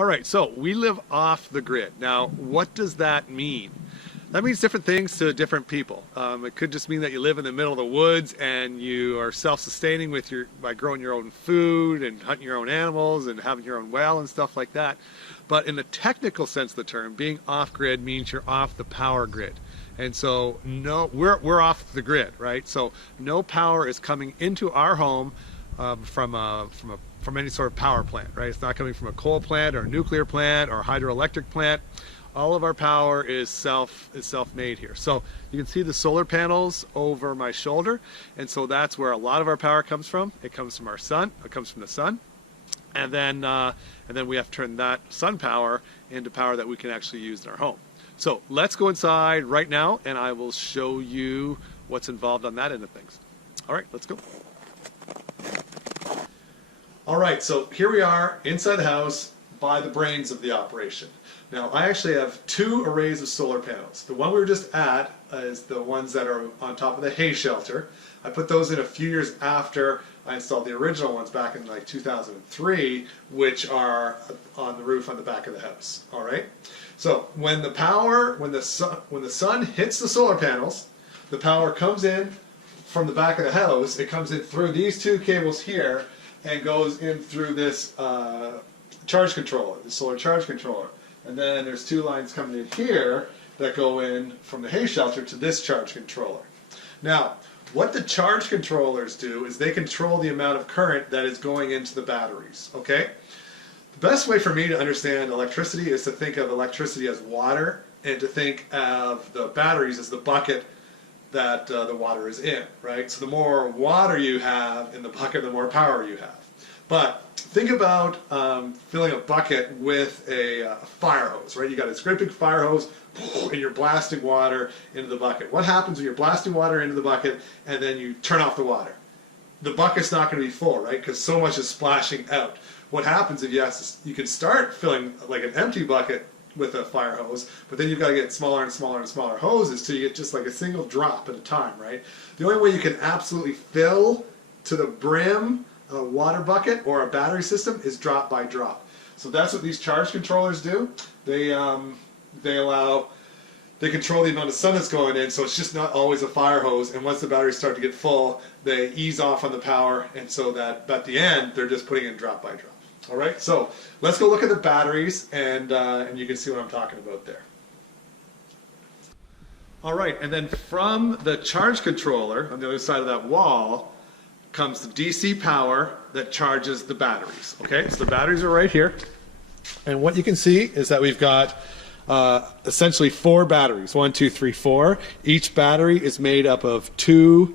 All right, so we live off the grid. Now, what does that mean? That means different things to different people. It could just mean that you live in the middle of the woods and you are self-sustaining by growing your own food and hunting your own animals and having your own well and stuff like that. But in the technical sense of the term, being off-grid means you're off the power grid. And so we're off the grid, right? So no power is coming into our home from any sort of power plant, right? It's not coming from a coal plant or a nuclear plant or a hydroelectric plant. All of our power is self-made here. So you can see the solar panels over my shoulder, and so that's where a lot of our power comes from. It comes from our sun. It comes from the sun, and then we have to turn that sun power into power that we can actually use in our home. So let's go inside right now, and I will show you what's involved on that end of things. All right, let's go. All right, so here we are inside the house by the brains of the operation. Now, I actually have two arrays of solar panels. The one we were just at is the ones that are on top of the hay shelter. I put those in a few years after I installed the original ones back in like 2003, which are on the roof on the back of the house. All right. So when the sun hits the solar panels, the power comes in from the back of the house. It comes in through these two cables here and goes in through this charge controller, the solar charge controller. And then there's two lines coming in here that go in from the hay shelter to this charge controller. Now, what the charge controllers do is they control the amount of current that is going into the batteries, okay? The best way for me to understand electricity is to think of electricity as water and to think of the batteries as the bucket that the water is in, right? So the more water you have in the bucket, the more power you have. But think about filling a bucket with a fire hose, right? You got this great big fire hose, and you're blasting water into the bucket. What happens when you're blasting water into the bucket and then you turn off the water? The bucket's not going to be full, right? Because so much is splashing out. What happens if you can start filling like an empty bucket with a fire hose, but then you've got to get smaller and smaller and smaller hoses till you get just like a single drop at a time, right? The only way you can absolutely fill to the brim a water bucket or a battery system is drop by drop. So that's what these charge controllers do. They control the amount of sun that's going in, so it's just not always a fire hose, and once the batteries start to get full, they ease off on the power, and so that at the end, they're just putting in drop by drop. All right, so let's go look at the batteries, and you can see what I'm talking about there. All right, and then from the charge controller on the other side of that wall comes the DC power that charges the batteries. Okay, so the batteries are right here, and what you can see is that we've got essentially 4 batteries. 1, 2, 3, 4. Each battery is made up of 3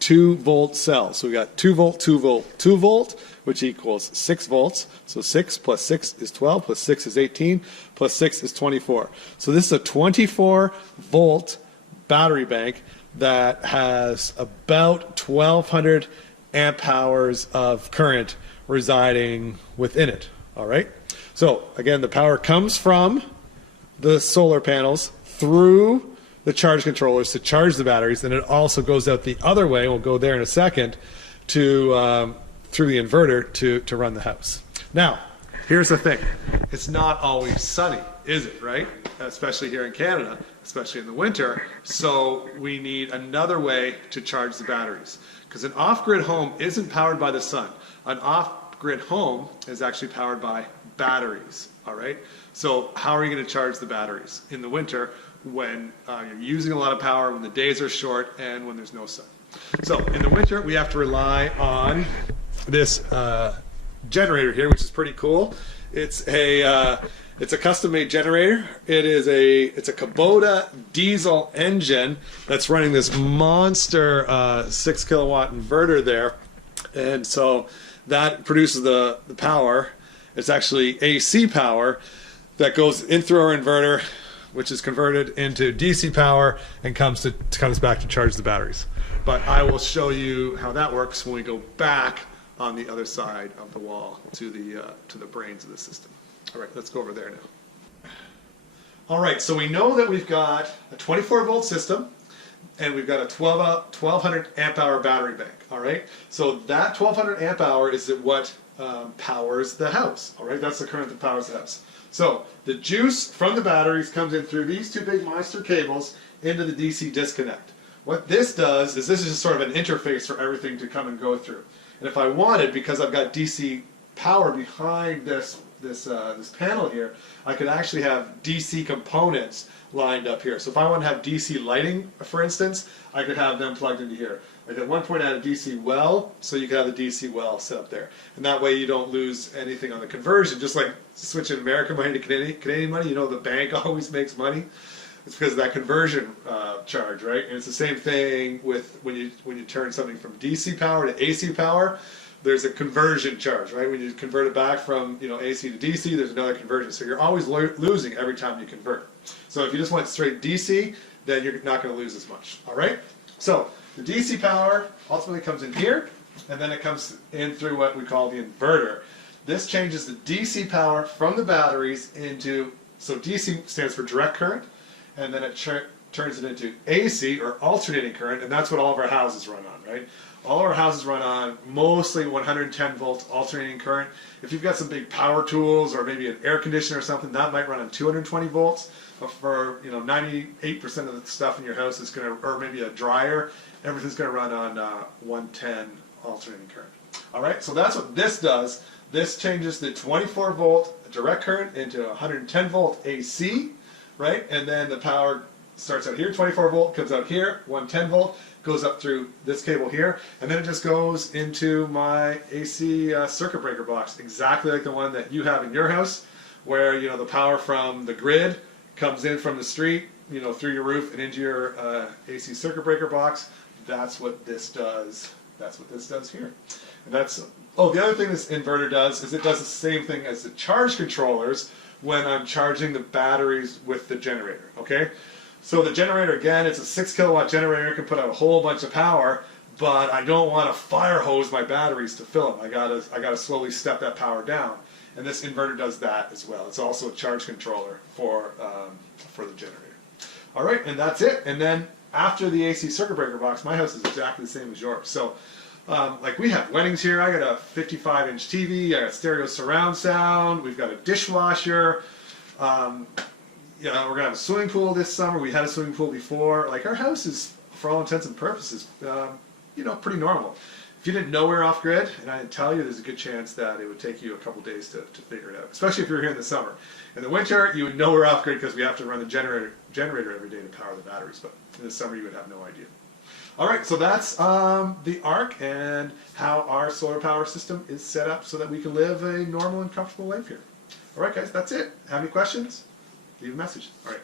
2-volt cells. So we got 2 volt, 2 volt, 2 volt, which equals 6 volts. So 6 plus 6 is 12, plus 6 is 18, plus 6 is 24. So this is a 24-volt battery bank that has about 1,200 amp hours of current residing within it. All right. So again, the power comes from the solar panels through the charge controllers to charge the batteries, and it also goes out the other way. We'll go there in a second to through the inverter to run the house. Now, here's the thing: it's not always sunny, is it? Right? Especially here in Canada, especially in the winter. So we need another way to charge the batteries, because an off-grid home isn't powered by the sun. An off-grid home is actually powered by batteries. All right. So how are you going to charge the batteries in the winter when you're using a lot of power, when the days are short, and when there's no sun? So in the winter, we have to rely on this generator here, which is pretty cool. It's a custom-made generator. It's a Kubota diesel engine that's running this monster 6 kilowatt inverter there, and so that produces the power. It's actually AC power that goes in through our inverter, which is converted into DC power and comes back to charge the batteries. But I will show you how that works when we go back on the other side of the wall to the brains of the system. All right, let's go over there now. All right, so we know that we've got a 24-volt system, and we've got a 1,200 amp hour battery bank. All right, so that 1,200 amp hour is what powers the house. All right, that's the current that powers the house. So the juice from the batteries comes in through these two big monster cables into the DC disconnect. What this does is this is just sort of an interface for everything to come and go through. And if I wanted, because I've got DC power behind this panel here, I could actually have DC components lined up here. So if I want to have DC lighting, for instance, I could have them plugged into here. Like at one point I had a DC well, so you could have the DC well set up there. And that way you don't lose anything on the conversion. Just like switching American money to Canadian money, you know the bank always makes money. It's because of that conversion charge, right? And it's the same thing with when you turn something from DC power to AC power. There's a conversion charge, right? When you convert it back from AC to DC, there's another conversion. So you're always losing every time you convert. So if you just went straight DC, then you're not going to lose as much. All right? So the DC power ultimately comes in here, and then it comes in through what we call the inverter. This changes the DC power from the batteries into, so DC stands for direct current, and then it turns it into AC, or alternating current, and that's what all of our houses run on, right? All our houses run on mostly 110 volts alternating current. If you've got some big power tools or maybe an air conditioner or something, that might run on 220 volts. But for 98% of the stuff in your house is going to, or maybe a dryer, everything's going to run on 110 alternating current. All right, so that's what this does. This changes the 24 volt direct current into 110 volt AC, right? And then the power starts out here, 24 volt, comes out here, 110 volt, goes up through this cable here, and then it just goes into my AC circuit breaker box, exactly like the one that you have in your house, where the power from the grid comes in from the street, through your roof and into your AC circuit breaker box. That's what this does. That's what this does here. And that's, oh, the other thing this inverter does is it does the same thing as the charge controllers when I'm charging the batteries with the generator, okay? So the generator, again, it's a 6 kilowatt generator. It can put out a whole bunch of power, but I don't want to fire hose my batteries to fill them. I gotta slowly step that power down. And this inverter does that as well. It's also a charge controller for the generator. All right, and that's it. And then after the AC circuit breaker box, my house is exactly the same as yours. So like we have weddings here. I got a 55-inch TV. I got stereo surround sound. We've got a dishwasher. We're going to have a swimming pool this summer. We had a swimming pool before. Like, our house is, for all intents and purposes, pretty normal. If you didn't know we were off-grid, and I didn't tell you, there's a good chance that it would take you a couple days to figure it out, especially if you're here in the summer. In the winter, you would know we're off-grid because we have to run the generator every day to power the batteries, but in the summer, you would have no idea. All right, so that's the Ark and how our solar power system is set up so that we can live a normal and comfortable life here. All right, guys, that's it. Have any questions? Leave a message. All right.